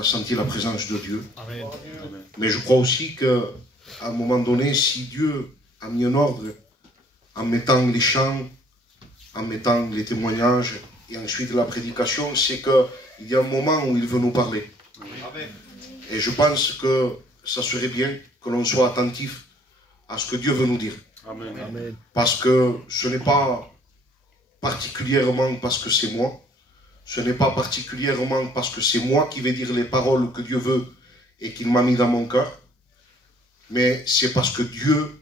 a senti la présence de Dieu. Amen. Mais je crois aussi qu'à un moment donné, si Dieu a mis un ordre en mettant les chants, en mettant les témoignages et ensuite la prédication, c'est qu'il y a un moment où il veut nous parler. Amen. Et je pense que ça serait bien que l'on soit attentif à ce que Dieu veut nous dire. Amen. Amen. Parce que ce n'est pas particulièrement parce que c'est moi, ce n'est pas particulièrement parce que c'est moi qui vais dire les paroles que Dieu veut et qu'il m'a mis dans mon cœur, mais c'est parce que Dieu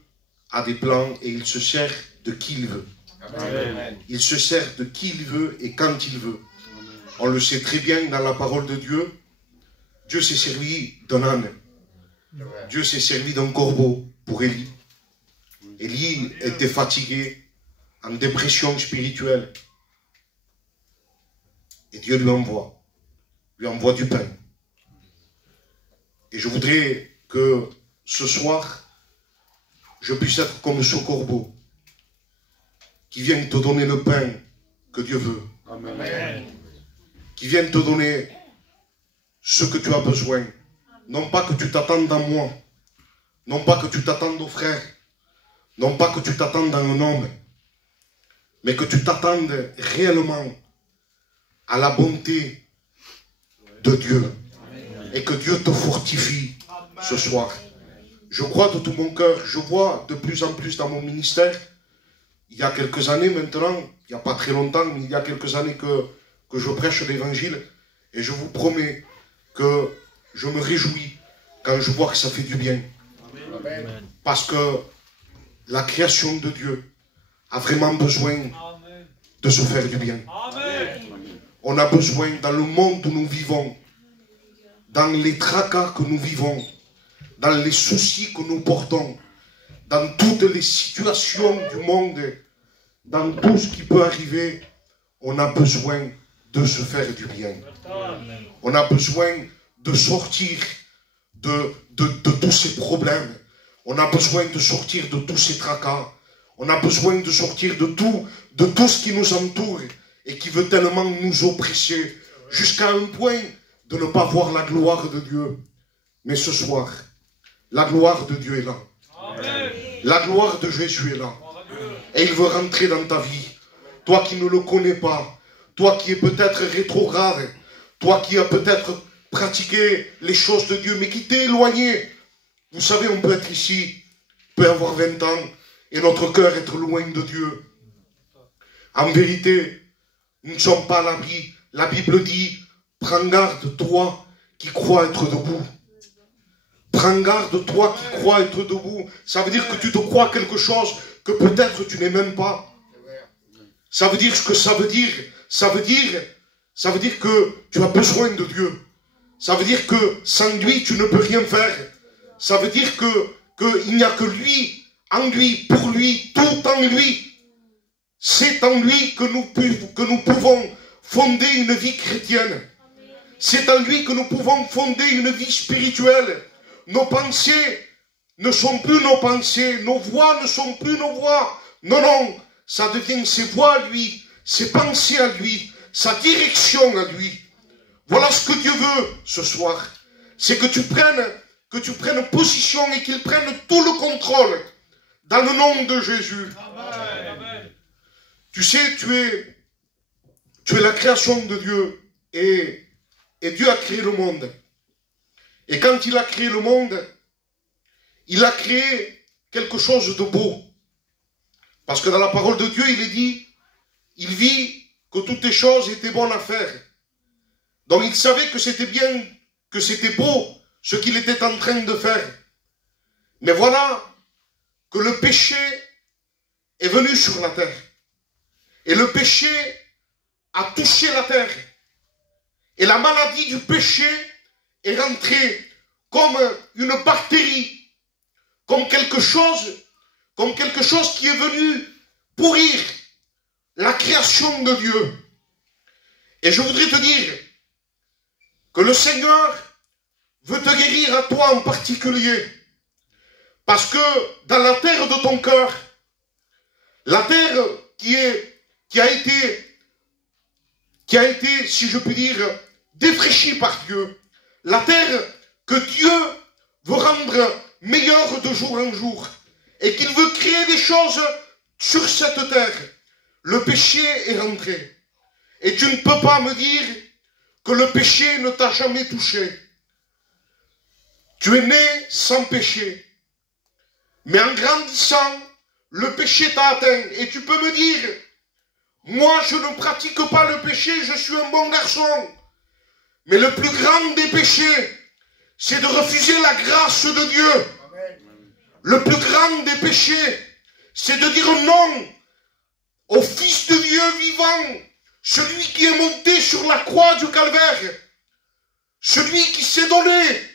a des plans et il se sert de qui il veut. Amen. Il se sert de qui il veut et quand il veut. On le sait très bien dans la parole de Dieu. Dieu s'est servi d'un âne. Dieu s'est servi d'un corbeau pour Élie. Élie était fatigué, en dépression spirituelle. Et Dieu lui envoie du pain. Et je voudrais que ce soir, je puisse être comme ce corbeau qui vient te donner le pain que Dieu veut. Amen. Qui vient te donner ce que tu as besoin. Non pas que tu t'attendes à moi, non pas que tu t'attendes aux frères, non pas que tu t'attendes à un homme, mais que tu t'attendes réellement à la bonté de Dieu. Et que Dieu te fortifie ce soir. Je crois de tout mon cœur, je vois de plus en plus dans mon ministère, il y a quelques années maintenant, il n'y a pas très longtemps, mais il y a quelques années que je prêche l'évangile, et je vous promets que je me réjouis quand je vois que ça fait du bien. Amen. Parce que la création de Dieu a vraiment besoin de se faire du bien. Amen. On a besoin, dans le monde où nous vivons, dans les tracas que nous vivons, dans les soucis que nous portons, dans toutes les situations du monde, dans tout ce qui peut arriver, on a besoin de se faire du bien. On a besoin de sortir de tous ces problèmes. On a besoin de sortir de tous ces tracas. On a besoin de sortir de tout ce qui nous entoure et qui veut tellement nous oppresser, jusqu'à un point de ne pas voir la gloire de Dieu. Mais ce soir, la gloire de Dieu est là. Amen. La gloire de Jésus est là. Et il veut rentrer dans ta vie. Toi qui ne le connais pas, toi qui es peut-être rétrograde, toi qui as peut-être pratiqué les choses de Dieu, mais qui t'es éloigné. Vous savez, on peut être ici, on peut avoir 20 ans, et notre cœur être loin de Dieu. En vérité, nous ne sommes pas à l'abri. La Bible dit, prends garde, toi qui crois être debout. Prends garde, toi qui crois être debout. Ça veut dire que tu te crois quelque chose que peut-être tu n'es même pas. Ça veut dire ce que ça veut dire. Ça veut dire que tu as besoin de Dieu. Ça veut dire que sans lui, tu ne peux rien faire. Ça veut dire qu'il n'y a que lui, en lui, pour lui, tout en lui. C'est en lui que nous pouvons fonder une vie chrétienne. C'est en lui que nous pouvons fonder une vie spirituelle. Nos pensées ne sont plus nos pensées. Nos voix ne sont plus nos voix. Non, non, ça devient ses voix à lui, ses pensées à lui, sa direction à lui. Voilà ce que Dieu veut ce soir. C'est que tu prennes position et qu'il prenne tout le contrôle dans le nom de Jésus. Amen. Tu sais, tu es la création de Dieu et Dieu a créé le monde. Et quand il a créé le monde, il a créé quelque chose de beau. Parce que dans la parole de Dieu, il est dit, il vit que toutes les choses étaient bonnes à faire. Donc il savait que c'était bien, que c'était beau, ce qu'il était en train de faire. Mais voilà que le péché est venu sur la terre. Et le péché a touché la terre. Et la maladie du péché est rentrée comme une bactérie, comme quelque chose qui est venu pourrir la création de Dieu. Et je voudrais te dire que le Seigneur veut te guérir à toi en particulier. Parce que dans la terre de ton cœur, la terre qui a été, si je puis dire, défraîchie par Dieu, la terre que Dieu veut rendre meilleure de jour en jour et qu'il veut créer des choses sur cette terre, le péché est rentré. Et tu ne peux pas me dire que le péché ne t'a jamais touché. Tu es né sans péché. Mais en grandissant, le péché t'a atteint. Et tu peux me dire, moi je ne pratique pas le péché, je suis un bon garçon. Mais le plus grand des péchés, c'est de refuser la grâce de Dieu. Le plus grand des péchés, c'est de dire non au Fils de Dieu vivant, celui qui est monté sur la croix du calvaire, celui qui s'est donné,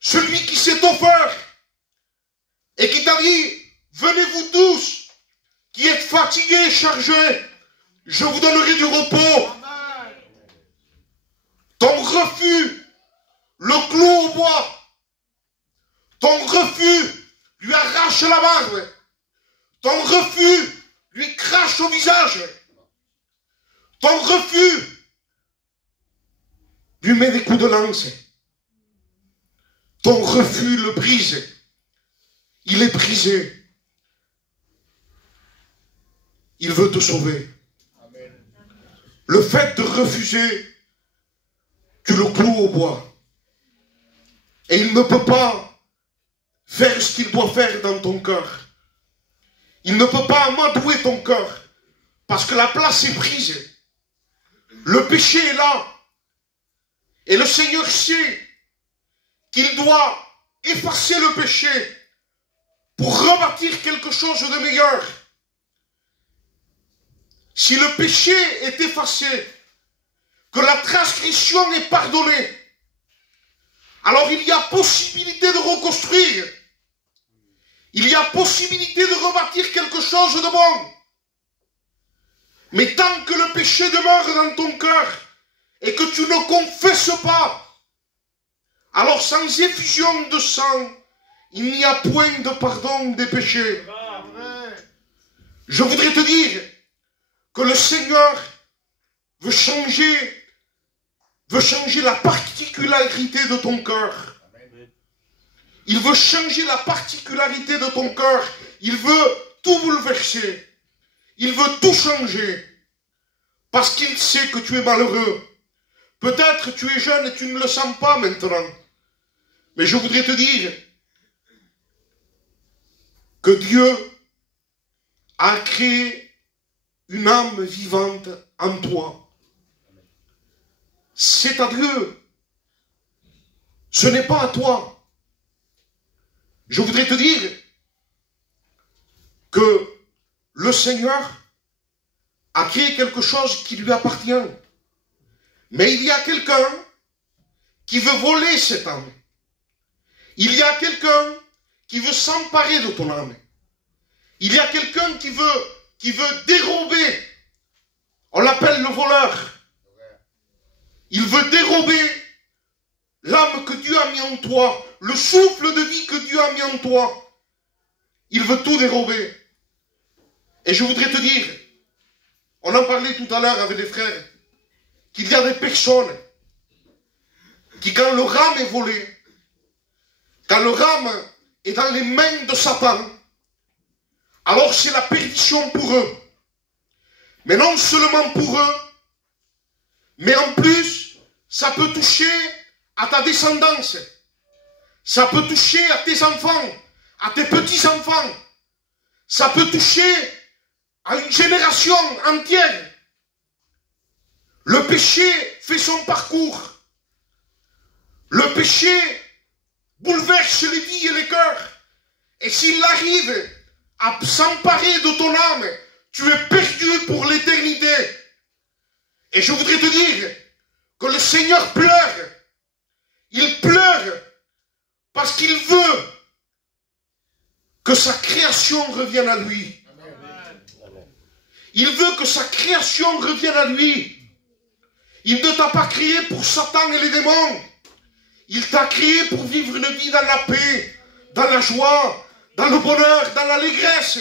celui qui s'est offert, et qui t'a dit, venez-vous tous, qui êtes fatigués et chargés, je vous donnerai du repos. Ton refus le cloue au bois. Ton refus lui arrache la barbe. Ton refus lui crache au visage. Ton refus lui met des coups de lance. Ton refus le brise. Il est brisé. Il veut te sauver. Le fait de refuser, tu le cloues au bois. Et il ne peut pas faire ce qu'il doit faire dans ton cœur. Il ne peut pas amadouer ton cœur. Parce que la place est prise. Le péché est là. Et le Seigneur sait qu'il doit effacer le péché pour rebâtir quelque chose de meilleur. Si le péché est effacé, que la transgression est pardonnée, alors il y a possibilité de reconstruire. Il y a possibilité de rebâtir quelque chose de bon. Mais tant que le péché demeure dans ton cœur et que tu ne confesses pas, alors sans effusion de sang, il n'y a point de pardon des péchés. Je voudrais te dire que le Seigneur veut changer la particularité de ton cœur. Il veut changer la particularité de ton cœur. Il veut tout bouleverser. Il veut tout changer. Parce qu'il sait que tu es malheureux. Peut-être tu es jeune et tu ne le sens pas maintenant. Mais je voudrais te dire que Dieu a créé une âme vivante en toi. C'est à Dieu. Ce n'est pas à toi. Je voudrais te dire que le Seigneur a créé quelque chose qui lui appartient. Mais il y a quelqu'un qui veut voler cette âme. Il y a quelqu'un qui veut s'emparer de ton âme. Il y a quelqu'un qui veut dérober. On l'appelle le voleur. Il veut dérober l'âme que Dieu a mis en toi, le souffle de vie que Dieu a mis en toi. Il veut tout dérober. Et je voudrais te dire, on en parlait tout à l'heure avec les frères, qu'il y a des personnes qui, quand leur âme est volée, quand leur âme est dans les mains de Satan, alors c'est la perdition pour eux. Mais non seulement pour eux, mais en plus, ça peut toucher à ta descendance. Ça peut toucher à tes enfants, à tes petits-enfants. Ça peut toucher à une génération entière. Le péché fait son parcours. Le péché bouleverse les vies et les cœurs. Et s'il arrive à s'emparer de ton âme, tu es perdu pour l'éternité. Et je voudrais te dire que le Seigneur pleure. Il pleure parce qu'il veut que sa création revienne à lui. Il veut que sa création revienne à lui. Il ne t'a pas créé pour Satan et les démons. Il t'a créé pour vivre une vie dans la paix, dans la joie, dans le bonheur, dans l'allégresse.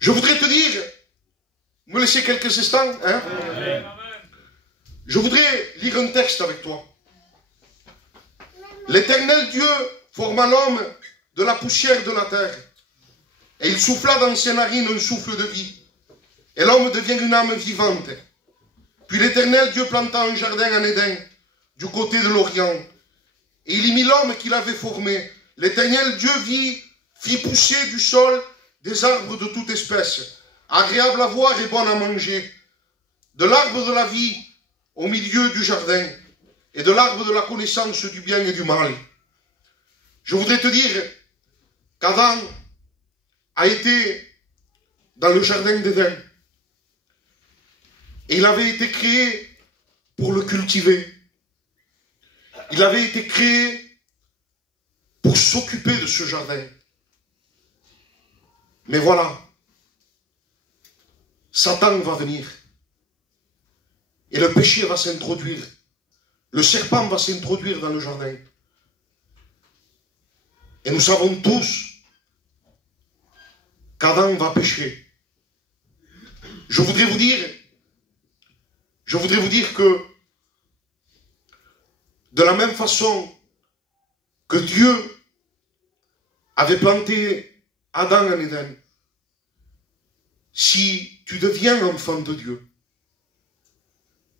Je voudrais te dire, me laisser quelques instants, hein? Je voudrais lire un texte avec toi. L'Éternel Dieu forma l'homme de la poussière de la terre. Et il souffla dans ses narines un souffle de vie. Et l'homme devient une âme vivante. Puis l'Éternel Dieu planta un jardin en Éden, du côté de l'Orient. Et il y mit l'homme qu'il avait formé. L'Éternel Dieu fit pousser du sol des arbres de toute espèce, agréables à voir et bonnes à manger. De l'arbre de la vie au milieu du jardin, et de l'arbre de la connaissance du bien et du mal. Je voudrais te dire qu'Adam a été dans le jardin d'Éden. Et il avait été créé pour le cultiver. Il avait été créé pour s'occuper de ce jardin. Mais voilà, Satan va venir. Et le péché va s'introduire. Le serpent va s'introduire dans le jardin. Et nous savons tous qu'Adam va pécher. Je voudrais vous dire que de la même façon que Dieu avait planté Adam en Éden, si tu deviens enfant de Dieu,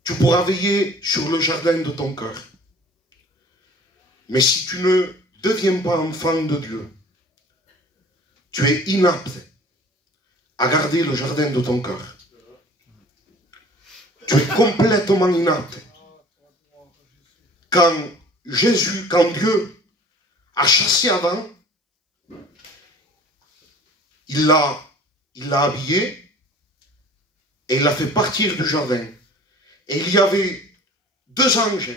tu pourras veiller sur le jardin de ton cœur. Mais si tu ne deviens pas enfant de Dieu, tu es inapte à garder le jardin de ton cœur. Tu es complètement inapte. Quand Dieu a chassé Adam, il l'a habillé et il l'a fait partir du jardin. Et il y avait 2 anges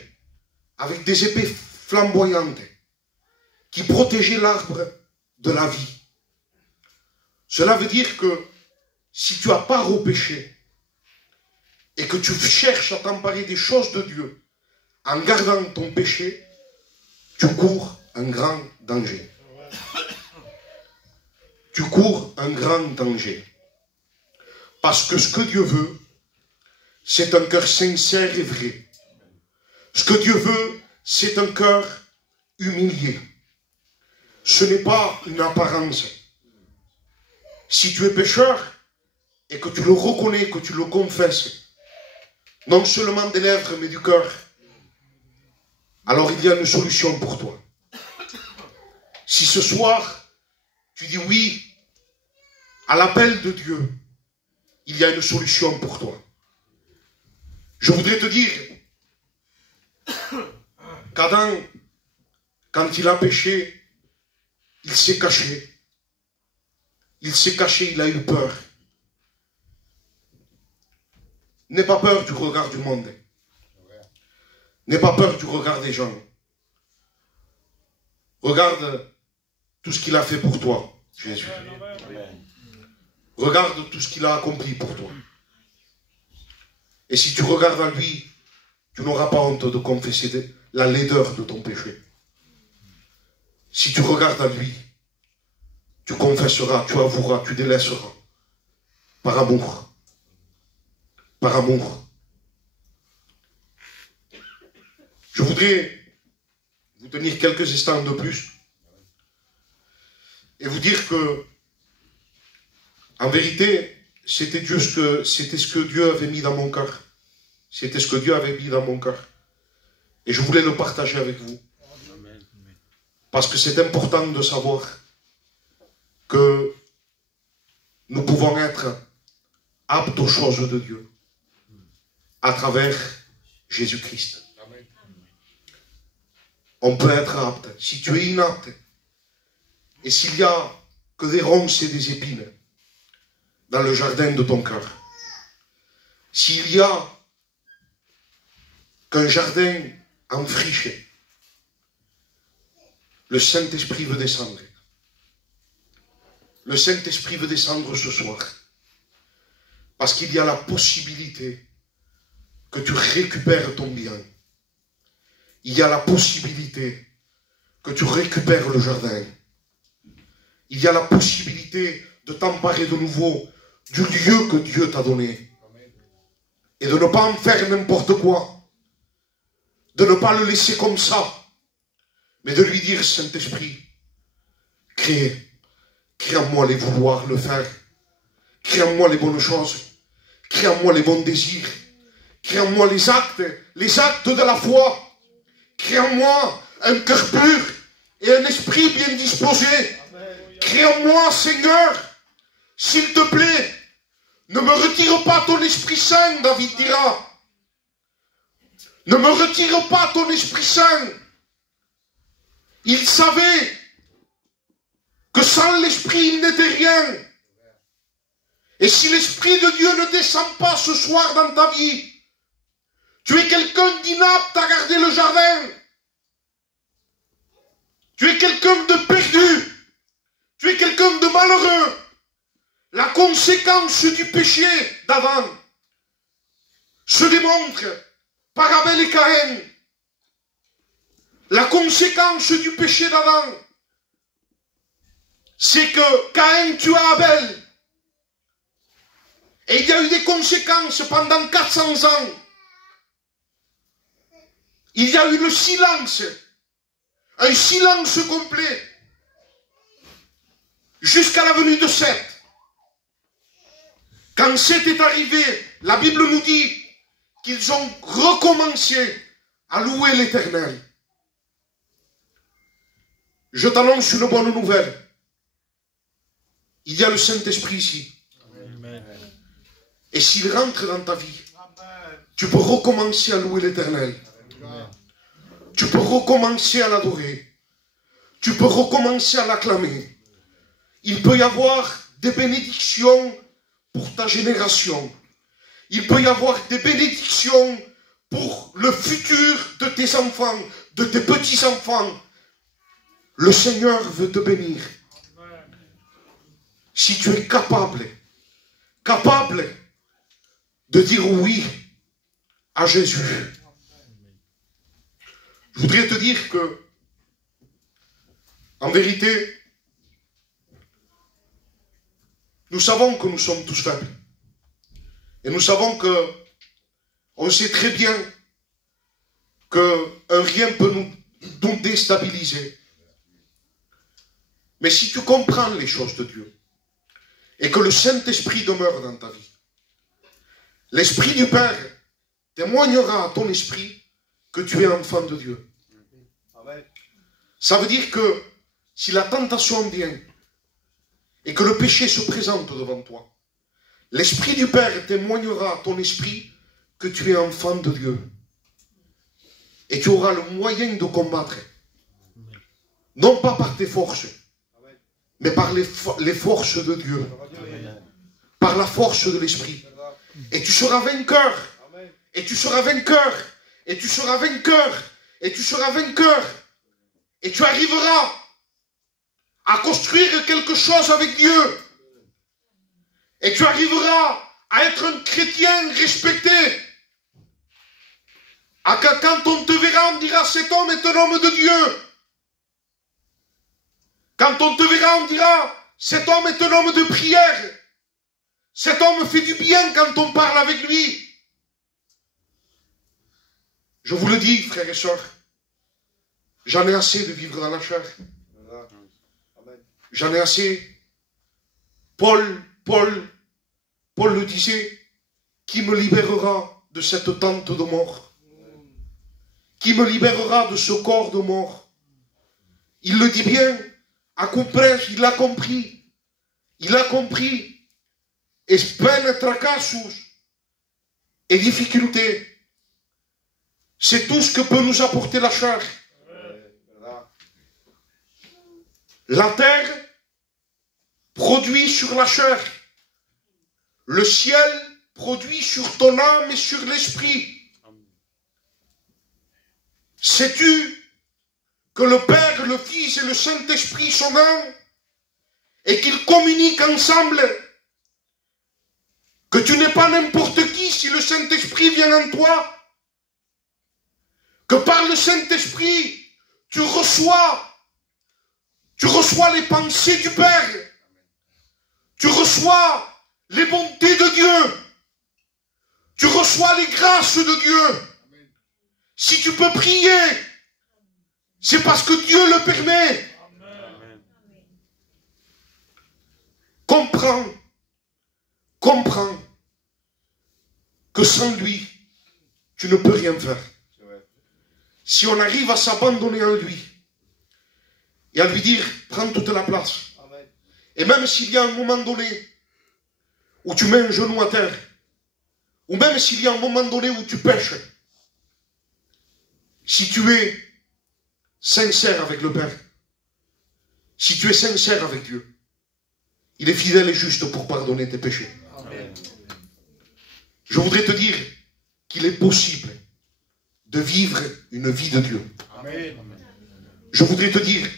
avec des épées flamboyantes qui protégeaient l'arbre de la vie. Cela veut dire que si tu as part au péché et que tu cherches à t'emparer des choses de Dieu en gardant ton péché, tu cours un grand danger. Tu cours un grand danger. Parce que ce que Dieu veut, c'est un cœur sincère et vrai. Ce que Dieu veut, c'est un cœur humilié. Ce n'est pas une apparence. Si tu es pécheur et que tu le reconnais, que tu le confesses, non seulement des lèvres mais du cœur, alors il y a une solution pour toi. Si ce soir, tu dis oui à l'appel de Dieu, il y a une solution pour toi. Je voudrais te dire qu'Adam, quand il a péché, il s'est caché. Il s'est caché, il a eu peur. N'aie pas peur du regard du monde. N'aie pas peur du regard des gens. Regarde tout ce qu'il a fait pour toi, Jésus. Regarde tout ce qu'il a accompli pour toi. Et si tu regardes à lui, tu n'auras pas honte de confesser la laideur de ton péché. Si tu regardes à lui, tu confesseras, tu avoueras, tu délaisseras. Par amour. Par amour. Je voudrais vous tenir quelques instants de plus et vous dire que, en vérité, c'était ce que Dieu avait mis dans mon cœur. C'était ce que Dieu avait mis dans mon cœur. Et je voulais le partager avec vous. Parce que c'est important de savoir que nous pouvons être aptes aux choses de Dieu à travers Jésus-Christ. On peut être apte. Si tu es inapte, et s'il y a que des ronces et des épines dans le jardin de ton cœur, s'il y a qu'un jardin en friche, le Saint-Esprit veut descendre. Le Saint-Esprit veut descendre ce soir. Parce qu'il y a la possibilité que tu récupères ton bien. Il y a la possibilité que tu récupères le jardin. Il y a la possibilité de t'emparer de nouveau du lieu que Dieu t'a donné. Et de ne pas en faire n'importe quoi. De ne pas le laisser comme ça. mais de lui dire, Saint-Esprit, crée en moi les vouloir le faire. Crée en moi les bonnes choses. Crée en moi les bons désirs. Crée en moi les actes de la foi. Crée en moi un cœur pur et un esprit bien disposé. Crée en moi, Seigneur, s'il te plaît, ne me retire pas ton Esprit Saint, David dira. Ne me retire pas ton Esprit Saint. Il savait que sans l'Esprit, il n'était rien. Et si l'Esprit de Dieu ne descend pas ce soir dans ta vie, tu es quelqu'un d'inapte à garder le jardin. Tu es quelqu'un de perdu. Tu es quelqu'un de malheureux. La conséquence du péché d'avant se démontre par Abel et Caïn. La conséquence du péché d'avant, c'est que Caïn tua Abel. Et il y a eu des conséquences pendant 400 ans. Il y a eu le silence. Un silence complet. Jusqu'à la venue de Seth. Quand Seth est arrivé, la Bible nous dit qu'ils ont recommencé à louer l'Éternel. Je t'annonce une bonne nouvelle. Il y a le Saint-Esprit ici. Amen. Et s'il rentre dans ta vie, tu peux recommencer à louer l'Éternel. Tu peux recommencer à l'adorer. Tu peux recommencer à l'acclamer. Il peut y avoir des bénédictions pour ta génération. Il peut y avoir des bénédictions pour le futur de tes enfants, de tes petits-enfants. Le Seigneur veut te bénir. Si tu es capable de dire oui à Jésus. Je voudrais te dire que, en vérité, nous savons que nous sommes tous faibles. Et nous savons que, on sait très bien qu'un rien peut nous déstabiliser. Mais si tu comprends les choses de Dieu, et que le Saint-Esprit demeure dans ta vie, l'Esprit du Père témoignera à ton esprit que tu es enfant de Dieu. Ça veut dire que si la tentation vient et que le péché se présente devant toi, l'Esprit du Père témoignera à ton esprit que tu es enfant de Dieu. Et tu auras le moyen de combattre. Non pas par tes forces, mais par les forces de Dieu. Par la force de l'Esprit. Et tu seras vainqueur. Et tu seras vainqueur. Et tu seras vainqueur. Et tu seras vainqueur. Et tu arriveras à construire quelque chose avec Dieu. Et tu arriveras à être un chrétien respecté. Quand on te verra, on dira, cet homme est un homme de Dieu. Quand on te verra, on dira, cet homme est un homme de prière. Cet homme fait du bien quand on parle avec lui. Je vous le dis, frères et sœurs, j'en ai assez de vivre dans la chair. J'en ai assez. Paul le disait, qui me libérera de cette tente de mort? Qui me libérera de ce corps de mort? Il le dit bien, à compresse, il l'a compris. Il a compris. Et peine, tracassus et difficultés, c'est tout ce que peut nous apporter la chair. La terre produit sur la chair. Le ciel produit sur ton âme et sur l'esprit. Sais-tu que le Père, le Fils et le Saint-Esprit sont un et qu'ils communiquent ensemble? Que tu n'es pas n'importe qui si le Saint-Esprit vient en toi. Que par le Saint-Esprit, tu reçois les pensées du Père. Tu reçois les bontés de Dieu. Tu reçois les grâces de Dieu. Si tu peux prier C'est parce que Dieu le permet. Comprends que sans lui, tu ne peux rien faire. Si on arrive à s'abandonner en lui et à lui dire, prends toute la place. Et même s'il y a un moment donné où tu mets un genou à terre, ou même s'il y a un moment donné où tu pèches, si tu es sincère avec le Père, si tu es sincère avec Dieu, il est fidèle et juste pour pardonner tes péchés. Amen. Je voudrais te dire qu'il est possible de vivre une vie de Dieu. Amen. Je voudrais te dire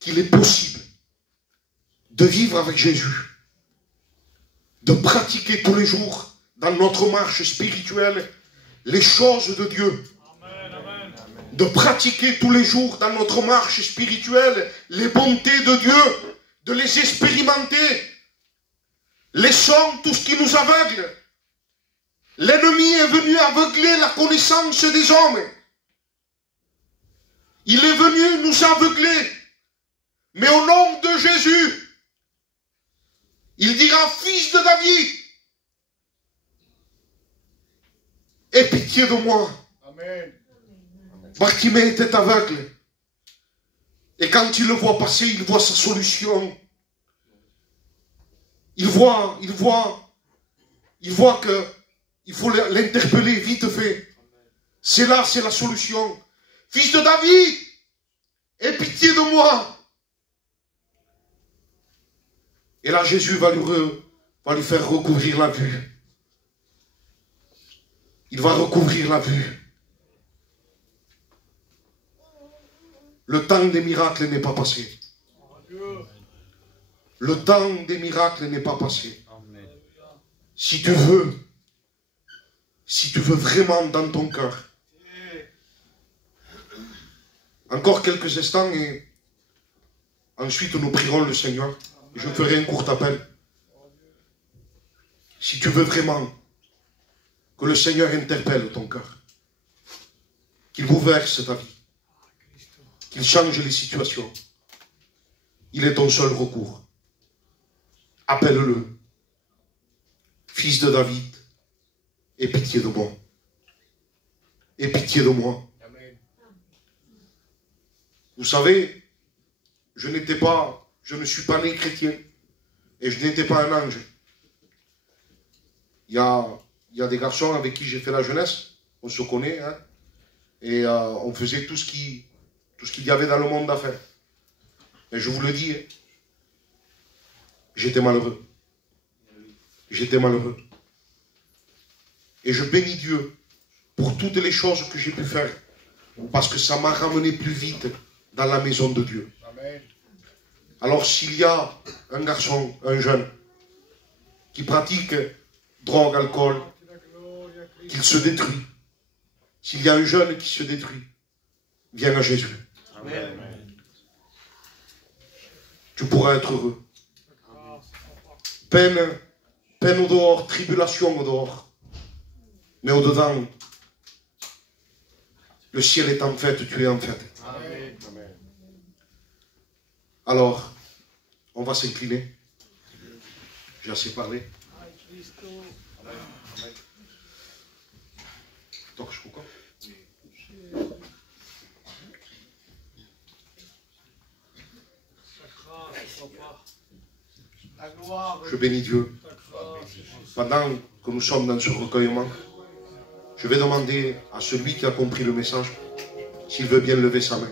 qu'il est possible de vivre avec Jésus, de pratiquer tous les jours dans notre marche spirituelle les choses de Dieu. Amen. De pratiquer tous les jours dans notre marche spirituelle les bontés de Dieu, de les expérimenter. Laissons tout ce qui nous aveugle. L'ennemi est venu aveugler la connaissance des hommes. Il est venu nous aveugler. Mais au nom de Jésus, il dira, fils de David, aie pitié de moi. Amen. Bartimée était aveugle. Et quand il le voit passer, il voit sa solution. Il voit que il faut l'interpeller vite fait. C'est là, c'est la solution. Fils de David, aie pitié de moi. Et là, Jésus va lui faire recouvrir la vue. Il va recouvrir la vue. Le temps des miracles n'est pas passé. Le temps des miracles n'est pas passé. Si tu veux vraiment dans ton cœur, encore quelques instants et ensuite nous prierons le Seigneur. Je ferai un court appel. Si tu veux vraiment que le Seigneur interpelle ton cœur, qu'il bouleverse ta vie, qu'il change les situations, il est ton seul recours. Appelle-le. Fils de David, aie pitié de moi. Aie pitié de moi. Vous savez, je ne suis pas né chrétien et je n'étais pas un ange. Il y a des garçons avec qui j'ai fait la jeunesse, on se connaît, hein, et on faisait tout ce qu'il y avait dans le monde à faire. Et je vous le dis, j'étais malheureux. J'étais malheureux. Et je bénis Dieu pour toutes les choses que j'ai pu faire, parce que ça m'a ramené plus vite dans la maison de Dieu. Amen. Alors s'il y a un garçon, un jeune, qui pratique drogue, alcool, qu'il se détruit. S'il y a un jeune qui se détruit, viens à Jésus. Amen. Tu pourras être heureux. Peine au dehors, tribulation au dehors. Mais au-dedans, le ciel est en fête, tu es en fête. Amen. Alors, on va s'incliner. J'ai assez parlé. Je bénis Dieu. Pendant que nous sommes dans ce recueillement, je vais demander à celui qui a compris le message s'il veut bien lever sa main.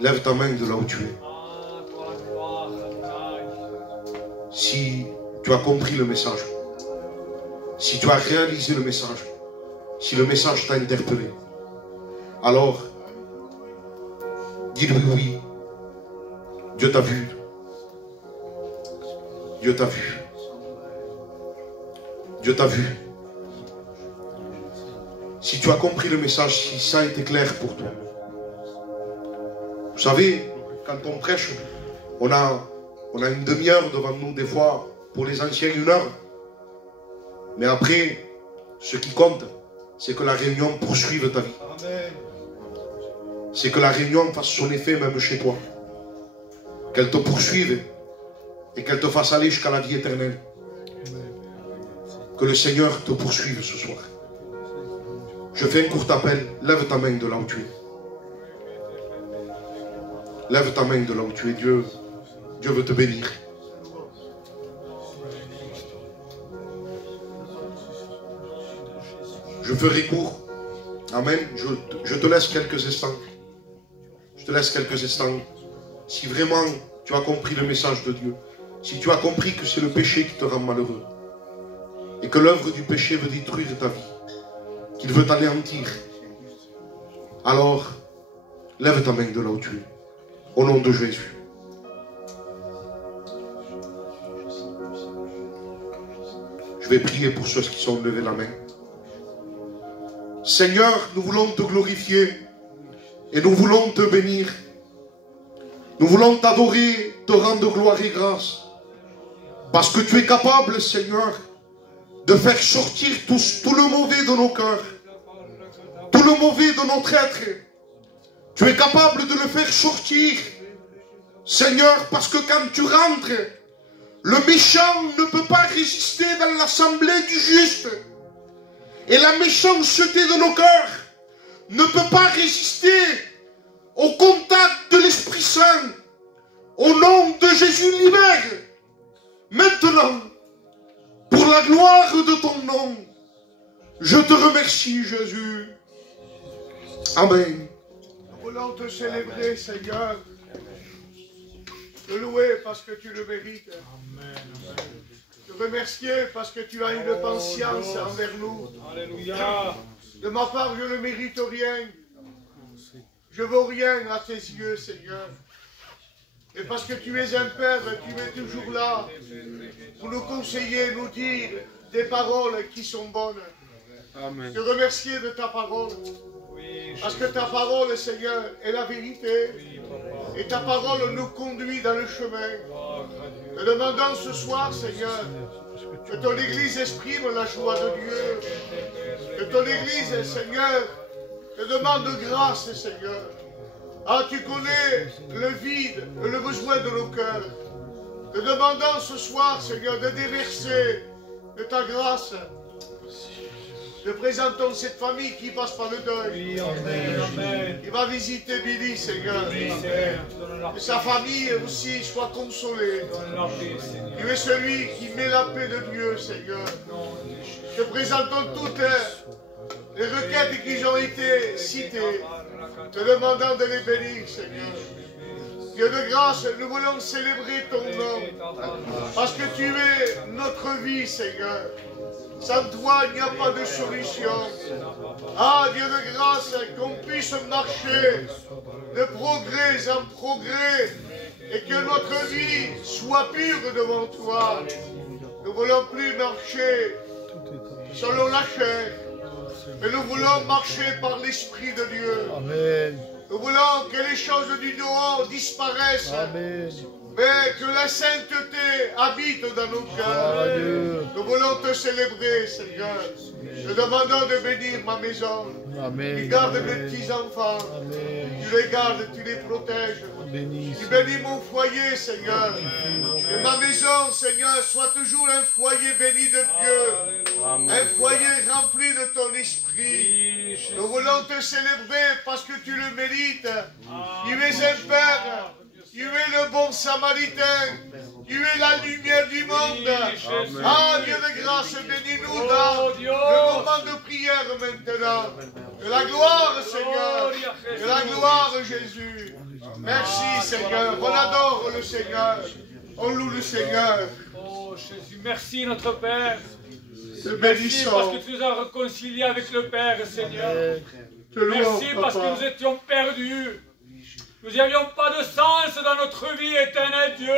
Lève ta main de là où tu es. Si tu as compris le message, si tu as réalisé le message, si le message t'a interpellé, alors dis-lui oui. Dieu t'a vu. Dieu t'a vu. Dieu t'a vu. Si tu as compris le message, si ça a été clair pour toi. Vous savez, quand on prêche, on a une demi-heure devant nous, des fois, pour les anciens, 1 heure. Mais après, ce qui compte, c'est que la réunion poursuive ta vie. C'est que la réunion fasse son effet même chez toi. Qu'elle te poursuive et qu'elle te fasse aller jusqu'à la vie éternelle. Que le Seigneur te poursuive ce soir. Je fais un court appel. Lève ta main de là où tu es. Lève ta main de là où tu es. Dieu veut te bénir. Je ferai court. Amen. Je te laisse quelques instants. Je te laisse quelques instants. Si vraiment tu as compris le message de Dieu, si tu as compris que c'est le péché qui te rend malheureux, et que l'œuvre du péché veut détruire ta vie, qu'il veut t'anéantir, alors lève ta main de là où tu es, au nom de Jésus. Je vais prier pour ceux qui sont levés la main. Seigneur, nous voulons te glorifier et nous voulons te bénir. Nous voulons t'adorer, te rendre gloire et grâce. Parce que tu es capable, Seigneur, de faire sortir tout le mauvais de nos cœurs. Tout le mauvais de notre être. Tu es capable de le faire sortir. Seigneur, parce que quand tu rentres, le méchant ne peut pas résister dans l'assemblée du juste. Et la méchanceté de nos cœurs ne peut pas résister au contact de l'Esprit Saint. Au nom de Jésus, libère. Maintenant, pour la gloire de ton nom, je te remercie, Jésus. Amen. Nous voulons te célébrer, Seigneur. Te louer parce que tu le mérites. Te remercier parce que tu as une patience envers nous. Alléluia. De ma part, je ne mérite rien. Je ne vaux rien à tes yeux, Seigneur. Et parce que tu es un Père, tu es toujours là pour nous conseiller, nous dire des paroles qui sont bonnes. Amen. Te remercier de ta parole. Parce que ta parole, Seigneur, est la vérité. Et ta parole nous conduit dans le chemin. Te demandons ce soir, Seigneur, que ton Église exprime la joie de Dieu. Que ton Église, Seigneur, te demande grâce, Seigneur. Ah, tu connais le vide et le besoin de nos cœurs. Te demandons ce soir, Seigneur, de déverser de ta grâce. Nous présentons cette famille qui passe par le deuil. Qui va visiter Billy, Seigneur. Que sa famille aussi soit consolée. Tu es celui qui met la paix de Dieu, Seigneur. Te présentons toutes les requêtes qui ont été citées. Te demandant de les bénir, Seigneur. Dieu de grâce, nous voulons célébrer ton nom. Parce que tu es notre vie, Seigneur. Sans toi, il n'y a pas de solution. Ah, Dieu de grâce, qu'on puisse marcher de progrès en progrès et que notre vie soit pure devant toi. Nous ne voulons plus marcher selon la chair, mais nous voulons marcher par l'Esprit de Dieu. Amen. Nous voulons que les choses du dehors disparaissent. Amen. Mais que la sainteté habite dans nos cœurs. Nous voulons te célébrer, Seigneur. Te demandons de bénir ma maison. Amen. Tu gardes mes petits-enfants. Tu les gardes, tu les protèges. Tu bénis mon foyer, Seigneur. Que ma maison, Seigneur, soit toujours un foyer béni de Dieu. Un foyer rempli de ton esprit. Nous voulons te célébrer parce que tu le mérites. Tu es un Père. Tu es le bon Samaritain. Tu es la lumière du monde. Ah, Dieu de grâce, bénis-nous dans le moment de prière maintenant. De la gloire, Seigneur. De la gloire, Jésus. Merci, Seigneur. On adore le Seigneur. On loue le Seigneur. Oh, Jésus, merci, notre Père. Te Merci bénissons. parce que tu nous as réconciliés avec le Père, Seigneur. Te louons, Merci parce que Papa. nous étions perdus. Nous n'avions pas de sens dans notre vie, éternel Dieu.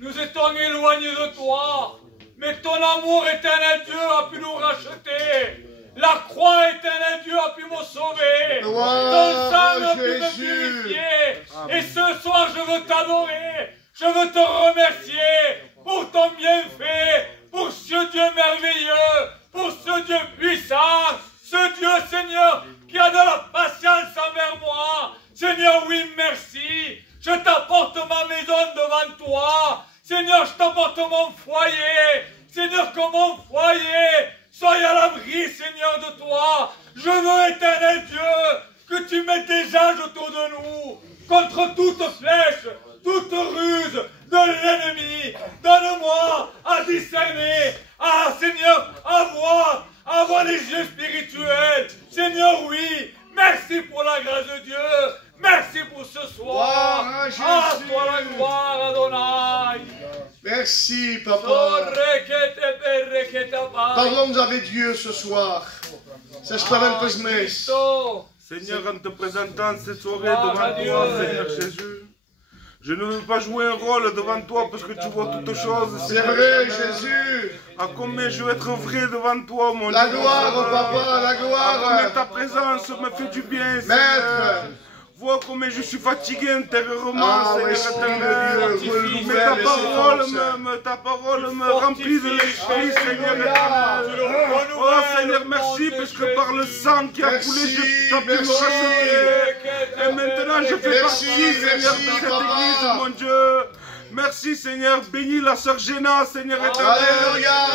Nous étions éloignés de toi. Mais ton amour, éternel Dieu, a pu nous racheter. La croix, éternel Dieu, a pu me sauver. Ton sang a pu me purifier. Et ce soir, je veux t'adorer. Je veux te remercier pour ton bienfait, pour ce Dieu merveilleux, pour ce Dieu puissant, ce Seigneur, qui a de la patience envers moi. Seigneur, oui, merci. Je t'apporte ma maison devant toi. Seigneur, je t'apporte mon foyer. Seigneur, que mon foyer soit à l'abri, Seigneur, de toi. Je veux, éternel Dieu, que tu mettes des anges autour de nous, contre toute flèche, toute ruse de l'ennemi. Donne-moi à discerner, Seigneur, à voir les yeux spirituels. Seigneur, oui, merci pour la grâce de Dieu. Merci pour ce soir. À toi la gloire, Adonai. Merci, Papa. Parlons avec Dieu ce soir. Seigneur, en te présentant cette soirée devant toi, Seigneur Jésus, je ne veux pas jouer un rôle devant toi parce que tu vois toutes choses. C'est vrai, Jésus. À combien je veux être vrai devant toi, mon Dieu. La gloire, Papa, la gloire. À combien ta présence me fait du bien, Seigneur. Maître. Vois combien je suis fatigué intérieurement, Seigneur éternel. Mais ta parole me remplit de l'esprit, Seigneur éternel. Oh Seigneur, merci parce que par le sang qui a coulé, tu as pu me racheter. Et maintenant je fais partie, Seigneur, de cette église, mon Dieu. Merci Seigneur, bénis la sœur Géna, Seigneur éternel.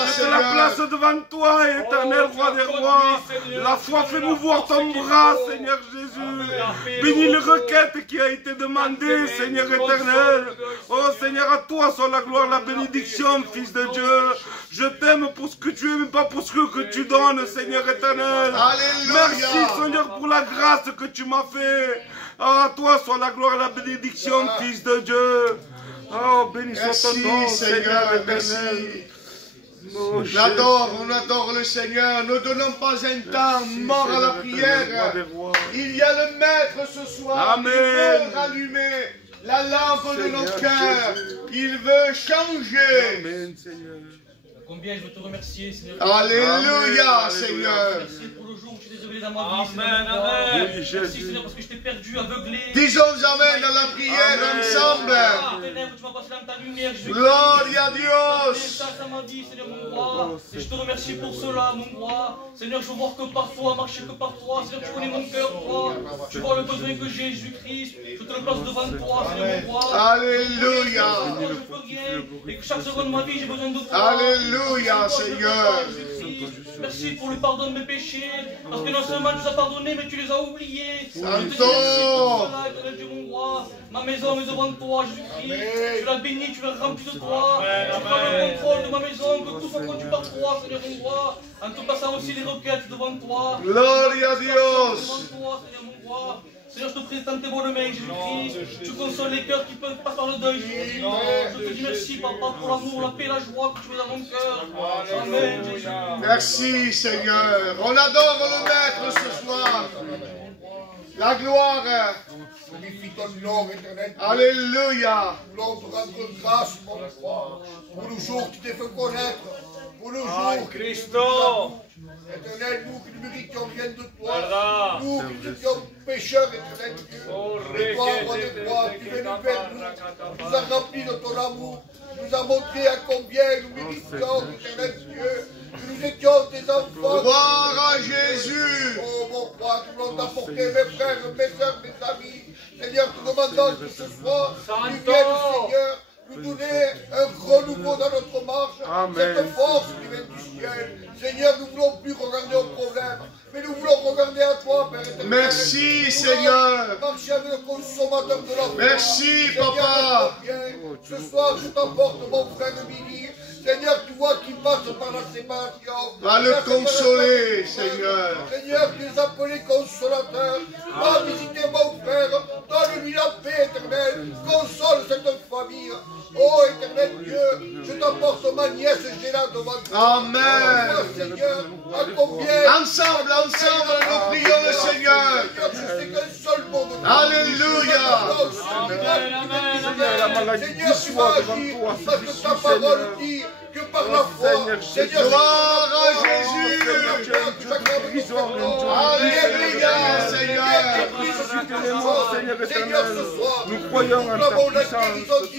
Je te la place devant toi, éternel roi des rois. La foi fait mouvoir ton bras, Seigneur Jésus. Bénis les requêtes qui a été demandée, Seigneur éternel. Oh Seigneur, à toi soit la gloire, la bénédiction, Fils de Dieu. Je t'aime pour ce que tu es, mais pas pour ce que tu donnes, Seigneur éternel. Merci Seigneur pour la grâce que tu m'as fait. À toi soit la gloire, la bénédiction, Fils de Dieu. Oh, béni soit ton nom, Seigneur éternel. On adore le Seigneur. Ne donnons pas un temps mort à la prière. Il y a le Maître ce soir. Amen. Il veut rallumer la lampe de nos cœurs. Il veut changer. Amen, Seigneur. Combien je veux te remercier, Seigneur. Alléluia, Seigneur. Merci pour le jour où je suis désolé dans ma vie. Amen, amen. Merci, Seigneur, parce que je t'ai perdu, aveuglé. Disons Amen dans la prière ensemble. Tu m'as passé dans ta lumière, Jésus. Gloria a Dios. Ça ma vie, Seigneur, mon roi. Et je te remercie pour cela, mon roi. Seigneur, je veux voir que par toi, marcher que par toi. Seigneur, tu connais mon cœur, toi. Tu vois le besoin que j'ai, Jésus-Christ. Je te le place devant toi, Seigneur, mon roi. Alléluia. Je peux rien. Et que chaque seconde de ma vie, j'ai besoin de toi. Alléluia, Seigneur. Merci pour le pardon de mes péchés. Parce que non seulement tu nous as pardonné, mais tu les as oubliés. Santo. Dieu mon roi. Ma maison est devant toi, Jésus-Christ. Tu l'as béni, tu l'as rempli de toi. Tu prends le contrôle de ma maison, que tout soit conduit par toi, Seigneur mon roi. En te passant aussi les requêtes devant toi. Gloria a Dios. Devant toi, Seigneur mon roi. Seigneur, je te présente tes bonnes mains, Jésus-Christ. Tu consoles les cœurs qui peuvent passer par le deuil, Jésus. Je te dis merci, Papa, pour l'amour, la paix, la joie que tu mets dans mon cœur. Amen, Jésus. Merci, Seigneur. On adore le Maître ce soir. La gloire. Glorifie ton nom éternel. Alléluia. Nous voulons te rendre grâce, mon roi, pour le jour que tu t'es fait connaître. Pour le jour que Christo. éternel, nous qui ne méritions rien de toi, nous qui étions pécheurs, éternel Dieu, et toi, roi des rois, tu es venu vers nous, nous as remplis de ton amour, nous as montré à combien nous méritions, éternel Dieu, que nous étions tes enfants. Gloire à Jésus. Oh mon roi, nous voulons t'apporter mes frères, mes soeurs, mes amis. Seigneur, nous demandons que ce soir, tu viennes, Seigneur, nous donner un renouveau dans notre marche, cette force qui vient du ciel. Seigneur, nous ne voulons plus regarder aux problèmes, mais nous voulons regarder à toi, Père éternel. Merci, Seigneur. Marcher avec le consommateur de la foi. Merci, Seigneur, Papa. ce soir, je t'apporte mon frère Billy. Seigneur, tu vois qu'il passe par la séparation. Va le consoler, Seigneur. Seigneur, tu es appelé consolateur. Va visiter mon frère. Donne-lui la paix éternelle. Console cette famille. Oh éternel Dieu, je t'apporte ma nièce Géna devant toi. Amen. Seigneur, à combien Ensemble, nous prions le Seigneur. Seigneur, je sais qu'un seul mot de toi. Alléluia. Seigneur, tu vas agir parce que ta parole dit que par la foi, Seigneur, gloire à Jésus. Alléluia, Seigneur. Seigneur, ce soir, nous croyons en ta puissance,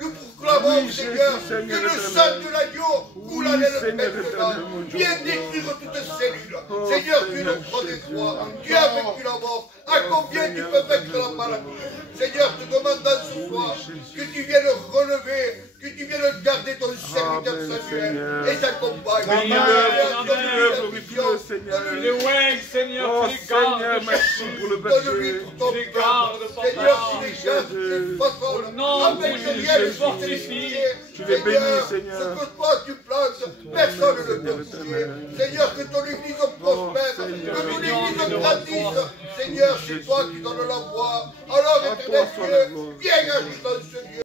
nous clamons, Seigneur, que le sang de l'agneau coule à l'aile maintenant. Viens détruire toutes cellules. Seigneur, tu es le roi des rois. Tu as vaincu la mort. À combien tu peux vaincre la maladie? Seigneur, te demandant ce soir que tu viennes relever, que tu viennes garder ton serviteur Samuel et ta compagne. Oh Seigneur, merci pour le berger. Seigneur, tu les gardes, tu les façonnes, afin que rien ne soit détruit. Tu les bénis, Seigneur. Ce que toi tu plantes, personne ne le peut toucher. Seigneur, que ton église prospère, que ton église grandisse. Seigneur, c'est toi qui donnes la voix. Alors, éternel Dieu, viens agir dans ce lieu.